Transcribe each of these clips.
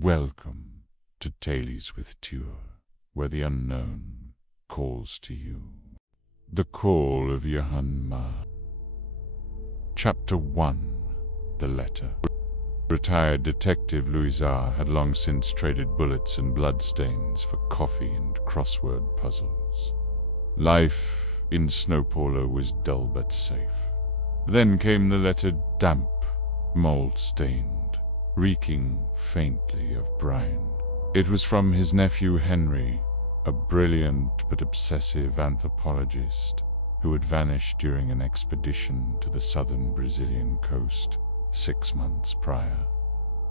Welcome to Tales with Tuur, where the unknown calls to you. The Call of Yahan-Ma. Chapter 1. The Letter. Retired detective Louis Azar had long since traded bullets and bloodstains for coffee and crossword puzzles. Life in Snowpaller was dull but safe. Then came the letter, damp, mold-stained, reeking faintly of brine. It was from his nephew Henry, a brilliant but obsessive anthropologist who had vanished during an expedition to the southern Brazilian coast 6 months prior.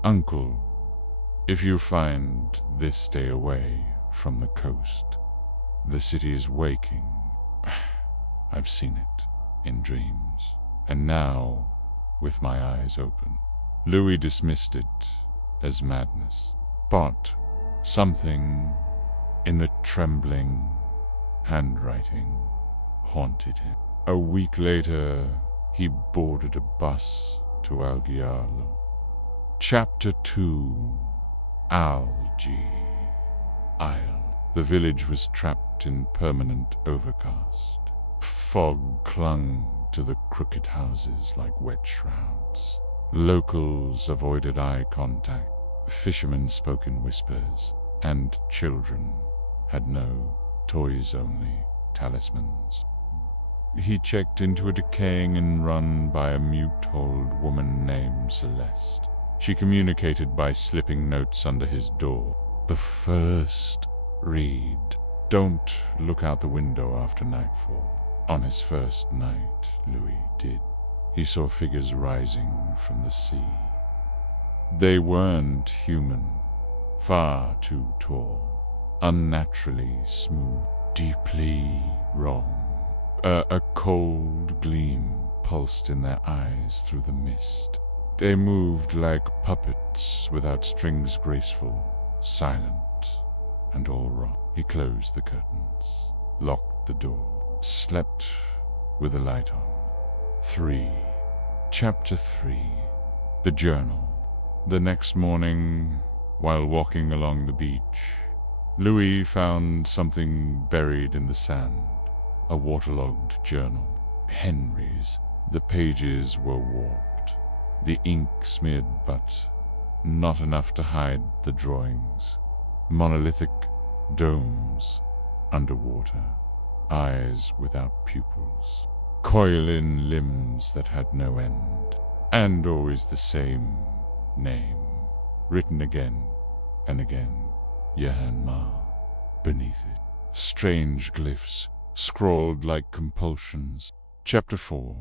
Uncle, if you find this, stay away from the coast. The city is waking. I've seen it in dreams, and now, with my eyes open. Louis dismissed it as madness, but something in the trembling handwriting haunted him. A week later, he boarded a bus to Algiarlo. Chapter 2. Algae Isle. The village was trapped in permanent overcast. Fog clung to the crooked houses like wet shrouds. Locals avoided eye contact. Fishermen spoke in whispers, and children had no toys-only talismans. He checked into a decaying inn run by a mute old woman named Celeste. She communicated by slipping notes under his door. The first read, "Don't look out the window after nightfall." On his first night, Louis did. He saw figures rising from the sea. They weren't human, far too tall, unnaturally smooth, deeply wrong. A cold gleam pulsed in their eyes through the mist. They moved like puppets without strings, graceful, silent, and all wrong. He closed the curtains, locked the door, slept with the light on. 3. Chapter 3. The Journal. The next morning, while walking along the beach, Louis found something buried in the sand. A waterlogged journal. Henry's. The pages were warped, the ink smeared, but not enough to hide the drawings. Monolithic domes underwater, eyes without pupils, coil-in limbs that had no end, and always the same name, written again and again, Yahan-Ma, beneath it. Strange glyphs, scrawled like compulsions. Chapter 4.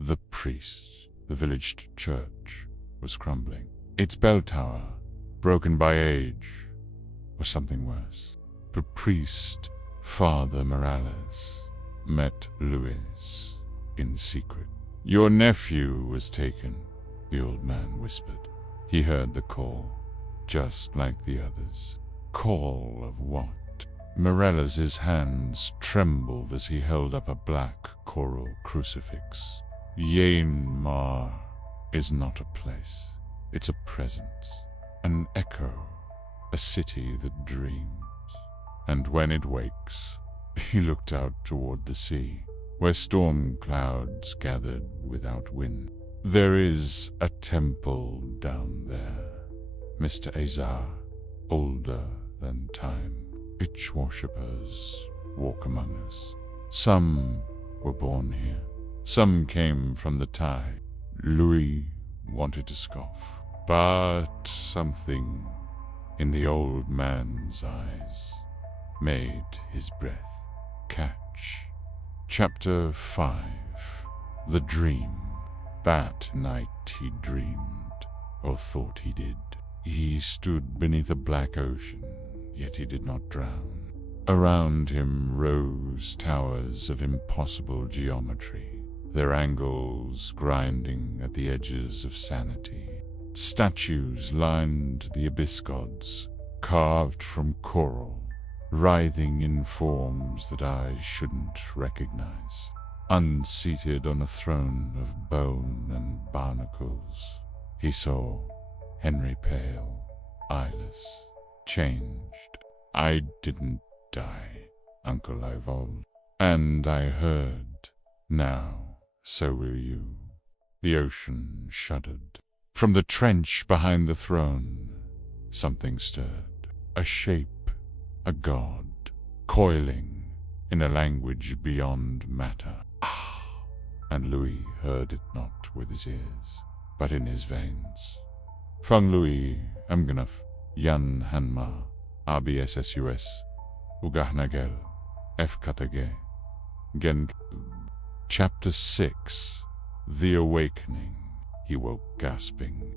The Priest. The village church was crumbling. Its bell tower, broken by age, or something worse. The priest, Father Morales, met Louis in secret. "Your nephew was taken," the old man whispered. He heard the call, just like the others. Call of what? Morales' hands trembled as he held up a black coral crucifix. Yahan-Ma is not a place. It's a presence, an echo, a city that dreams. And when it wakes, he looked out toward the sea, where storm clouds gathered without wind. "There is a temple down there, Mr. Azar, older than time. Its worshippers walk among us. Some were born here. Some came from the tide." Louis wanted to scoff, but something in the old man's eyes made his breath catch. Chapter 5. The Dream. That night he dreamed, or thought he did. He stood beneath a black ocean, yet he did not drown. Around him rose towers of impossible geometry, their angles grinding at the edges of sanity. Statues lined the abyss gods, carved from coral, writhing in forms that eyes shouldn't recognize. Unseated on a throne of bone and barnacles, he saw Henry Pale, eyeless, changed. I didn't die, Uncle Ivolde, and I heard. Now, so will you. The ocean shuddered. From the trench behind the throne, something stirred. A shape, a god, coiling in a language beyond matter. Ah! And Louis heard it not with his ears, but in his veins. Fung Louis Amganaf, Yan Hanma, ABSSUS, Ugahnagel, F. Katage, Gen. Chapter 6. The Awakening. He woke gasping.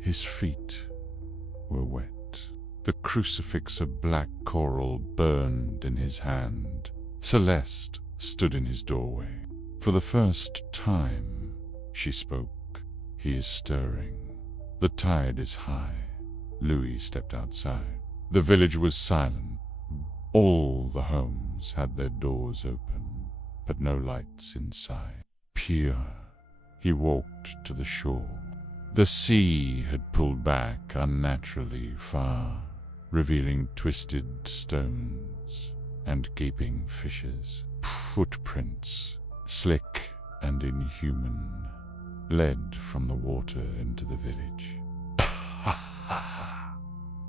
His feet were wet. The crucifix of black coral burned in his hand. Celeste stood in his doorway. For the first time, she spoke. He is stirring. The tide is high. Louis stepped outside. The village was silent. All the homes had their doors open, but no lights inside. Pure. He walked to the shore. The sea had pulled back unnaturally far, revealing twisted stones and gaping fishes. Footprints, slick and inhuman, led from the water into the village.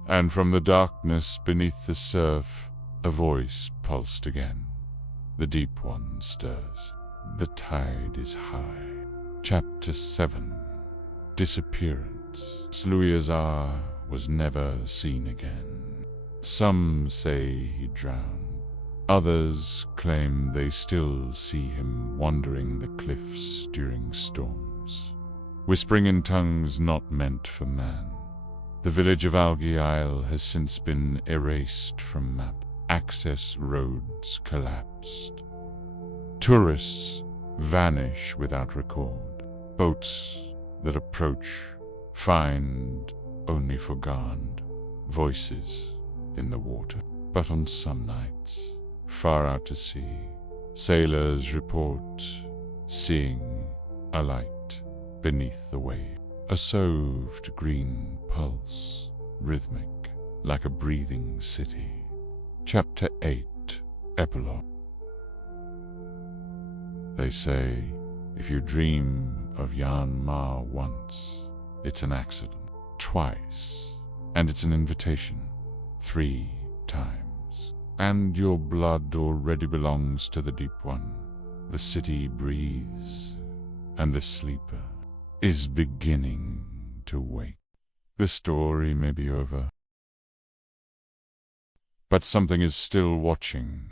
And from the darkness beneath the surf, a voice pulsed again. The deep one stirs. The tide is high. Chapter 7. Disappearance. Louis Azar was never seen again. Some say he drowned. Others claim they still see him wandering the cliffs during storms, whispering in tongues not meant for man. The village of Algae Isle has since been erased from map. Access roads collapsed. Tourists vanish without record. Boats that approach find only forgone voices in the water. But on some nights, far out to sea, sailors report seeing a light beneath the wave. A soved green pulse, rhythmic, like a breathing city. Chapter 8. Epilogue. They say, if you dream of Yan Ma once, it's an accident. Twice, and it's an invitation. 3 times. And your blood already belongs to the Deep One. The city breathes, and the sleeper is beginning to wake. The story may be over, but something is still watching.